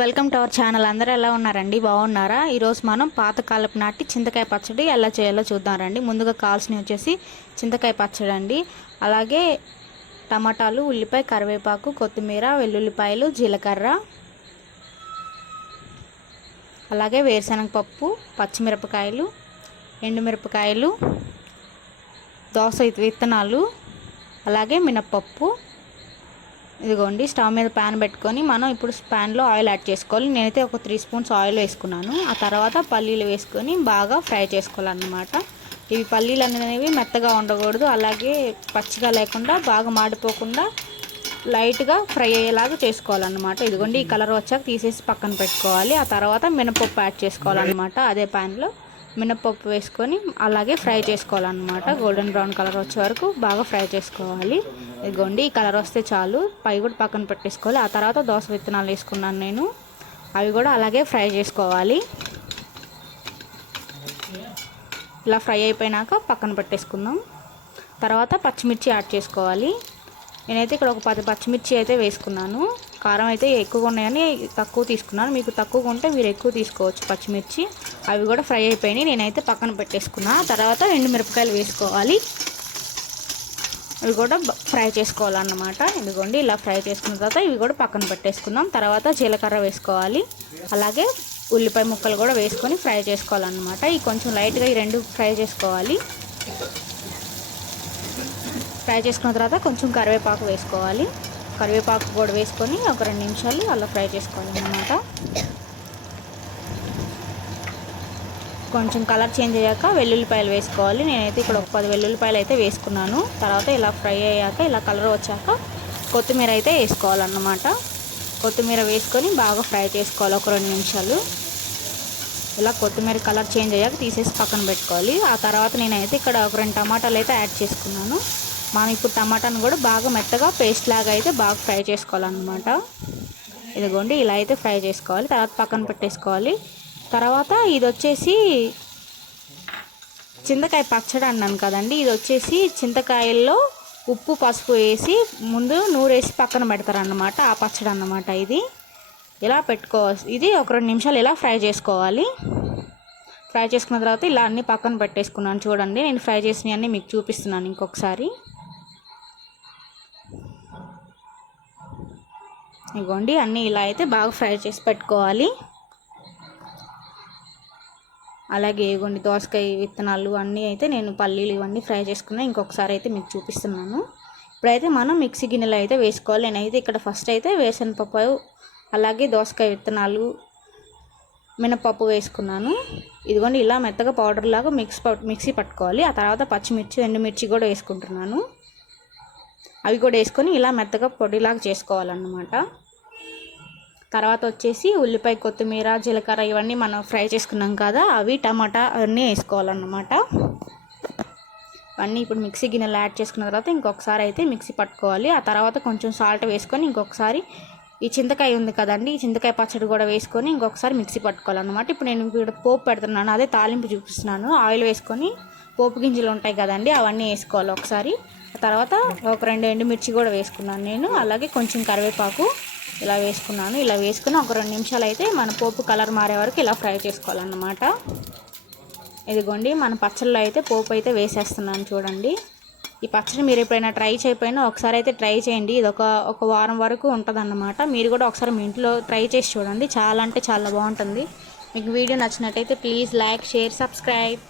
Welcome to our channel. అందరూ ఎలా ఉన్నారండి? బాగున్నారా? ఈరోజు మనం పాతకాలపు నాటి చింతకాయ పచ్చడి ఎలా చేయాలో చూద్దామండి ముందుగా కావాల్సినవి వచ్చేసి చింతకాయ పచ్చడి అండి. అలాగే టమాటాలు ఉల్లిపాయ కరివేపాకు కొత్తిమీర వెల్లుల్లిపాయలు జీలకర్ర అలాగే వేరుశనగ పప్పు పచ్చిమిరపకాయలు ఎండుమిరపకాయలు దోస విత్తనాలు అలాగే మినప్పప్పు ఇదిగోండి స్టవ్ మీద ప్యాన్ పెట్టుకొని మనం ఇప్పుడు ప్యాన్లో ఆయిల్ యాడ్ చేసుకోవాలి. నేనైతే ఒక త్రీ స్పూన్స్ ఆయిల్ వేసుకున్నాను. ఆ తర్వాత పల్లీలు వేసుకొని బాగా ఫ్రై చేసుకోవాలన్నమాట. ఇవి పల్లీలు అనేవి మెత్తగా ఉండకూడదు. అలాగే పచ్చిగా లేకుండా బాగా మాడిపోకుండా లైట్గా ఫ్రై అయ్యేలాగా చేసుకోవాలన్నమాట. ఇదిగోండి ఈ కలర్ వచ్చాక తీసేసి పక్కన పెట్టుకోవాలి. ఆ తర్వాత మినపప్పు యాడ్ చేసుకోవాలన్నమాట. అదే ప్యాన్లో మినపప్పు వేసుకొని అలాగే ఫ్రై చేసుకోవాలన్నమాట. గోల్డెన్ బ్రౌన్ కలర్ వచ్చే వరకు బాగా ఫ్రై చేసుకోవాలి. ఇదిగోండి ఈ కలర్ వస్తే చాలు. పై కూడా పక్కన పెట్టేసుకోవాలి. ఆ తర్వాత దోస విత్తనాలు వేసుకున్నాను నేను. అవి కూడా అలాగే ఫ్రై చేసుకోవాలి. ఇలా ఫ్రై అయిపోయినాక పక్కన పెట్టేసుకుందాం. తర్వాత పచ్చిమిర్చి యాడ్ చేసుకోవాలి. నేనైతే ఇక్కడ ఒక పది పచ్చిమిర్చి అయితే వేసుకున్నాను. కారం అయితే ఎక్కువగా ఉన్నాయని తక్కువ తీసుకున్నాను. మీకు తక్కువగా ఉంటే మీరు ఎక్కువ తీసుకోవచ్చు పచ్చిమిర్చి. అవి కూడా ఫ్రై అయిపోయినాయి. నేనైతే పక్కన పెట్టేసుకున్నాను తర్వాత ఎండుమిరపకాయలు వేసుకోవాలి. ఇవి కూడా ఫ్రై చేసుకోవాలన్నమాట. ఇదిగోండి ఇలా ఫ్రై చేసుకున్న తర్వాత ఇవి కూడా పక్కన పెట్టేసుకుందాం. తర్వాత జీలకర్ర వేసుకోవాలి. అలాగే ఉల్లిపాయ ముక్కలు కూడా వేసుకొని ఫ్రై చేసుకోవాలన్నమాట. ఇవి కొంచెం లైట్గా ఈ రెండు ఫ్రై చేసుకోవాలి. ఫ్రై చేసుకున్న తర్వాత కొంచెం కరివేపాకు వేసుకోవాలి. కరివేపాకు కూడా వేసుకొని ఒక రెండు నిమిషాలు అలా ఫ్రై చేసుకోవాలన్నమాట. కొంచెం కలర్ చేంజ్ అయ్యాక వెల్లుల్లిపాయలు వేసుకోవాలి. నేనైతే ఇక్కడ ఒక పది వెల్లుల్లిపాయలు అయితే వేసుకున్నాను. తర్వాత ఇలా ఫ్రై అయ్యాక ఇలా కలర్ వచ్చాక కొత్తిమీర అయితే వేసుకోవాలన్నమాట. కొత్తిమీర వేసుకొని బాగా ఫ్రై చేసుకోవాలి ఒక రెండు నిమిషాలు. ఇలా కొత్తిమీర కలర్ చేంజ్ అయ్యాక తీసేసి పక్కన పెట్టుకోవాలి. ఆ తర్వాత నేనైతే ఇక్కడ ఒక రెండు టమాటాలు అయితే యాడ్ చేసుకున్నాను. మనం ఇప్పుడు టమాటాను కూడా బాగా మెత్తగా పేస్ట్ లాగా అయితే బాగా ఫ్రై చేసుకోవాలన్నమాట. ఇదిగోండి ఇలా అయితే ఫ్రై చేసుకోవాలి. తర్వాత పక్కన పెట్టేసుకోవాలి. తర్వాత ఇది వచ్చేసి చింతకాయ పచ్చడి అన్నాను కదండి. ఇది వచ్చేసి చింతకాయల్లో ఉప్పు పసుపు వేసి ముందు నూరేసి పక్కన పెడతారన్నమాట. ఆ పచ్చడి అన్నమాట ఇది. ఇలా పెట్టుకోవాలి. ఇది ఒక రెండు నిమిషాలు ఇలా ఫ్రై చేసుకోవాలి. ఫ్రై చేసుకున్న తర్వాత ఇలా అన్నీ పక్కన పెట్టేసుకున్నాను. చూడండి నేను ఫ్రై చేసినవి అన్నీ మీకు చూపిస్తున్నాను ఇంకొకసారి. ఇగోండి అన్నీ ఇలా అయితే బాగా ఫ్రై చేసి పెట్టుకోవాలి. అలాగే ఇగోండి దోసకాయ విత్తనాలు అన్నీ అయితే నేను పల్లీలు ఇవన్నీ ఫ్రై చేసుకున్నా. ఇంకొకసారి అయితే మీకు చూపిస్తున్నాను. ఇప్పుడైతే మనం మిక్సీ గిన్నెలు అయితే వేసుకోవాలి. నేనైతే ఇక్కడ ఫస్ట్ అయితే వేసనపప్పు అలాగే దోసకాయ విత్తనాలు మినపప్పు వేసుకున్నాను. ఇదిగోండి ఇలా మెత్తగా పౌడర్ లాగా మిక్స్ మిక్సీ పట్టుకోవాలి. ఆ తర్వాత పచ్చిమిర్చి ఎండుమిర్చి కూడా వేసుకుంటున్నాను. అవి కూడా వేసుకొని ఇలా మెత్తగా పొడిలాగా చేసుకోవాలన్నమాట. తర్వాత వచ్చేసి ఉల్లిపాయ కొత్తిమీర జీలకర్ర ఇవన్నీ మనం ఫ్రై చేసుకున్నాం కదా అవి టమాటా అవన్నీ వేసుకోవాలన్నమాట. అన్నీ ఇప్పుడు మిక్సీ గిన్నెలో యాడ్ చేసుకున్న తర్వాత ఇంకొకసారి అయితే మిక్సీ పట్టుకోవాలి. ఆ తర్వాత కొంచెం సాల్ట్ వేసుకొని ఇంకొకసారి ఈ చింతకాయ ఉంది కదండి ఈ చింతకాయ పచ్చడి కూడా వేసుకొని ఇంకొకసారి మిక్సీ పట్టుకోవాలన్నమాట. ఇప్పుడు నేను ఇక్కడ పోపు పెడుతున్నాను అదే తాలింపు చూపిస్తున్నాను. ఆయిల్ వేసుకొని పోపు గింజలు ఉంటాయి కదండి అవన్నీ వేసుకోవాలి ఒకసారి. తర్వాత ఒక రెండు ఎండుమిర్చి కూడా వేసుకున్నాను నేను. అలాగే కొంచెం కరివేపాకు ఇలా వేసుకున్నాను. ఇలా వేసుకుని ఒక రెండు నిమిషాలు అయితే మన పోపు కలర్ మారే వరకు ఇలా ఫ్రై చేసుకోవాలన్నమాట. ఇదిగోండి మన పచ్చళ్ళలో అయితే పోపు అయితే వేసేస్తున్నాను చూడండి. ఈ పచ్చడి మీరు ఎప్పుడైనా ట్రై చేయకపోయినా ఒకసారి అయితే ట్రై చేయండి. ఇది ఒక ఒక వారం వరకు ఉంటుందన్నమాట. మీరు కూడా ఒకసారి మీ ఇంట్లో ట్రై చేసి చూడండి. చాలా అంటే చాలా బాగుంటుంది. మీకు వీడియో నచ్చినట్టయితే ప్లీజ్ లైక్ షేర్ సబ్స్క్రైబ్.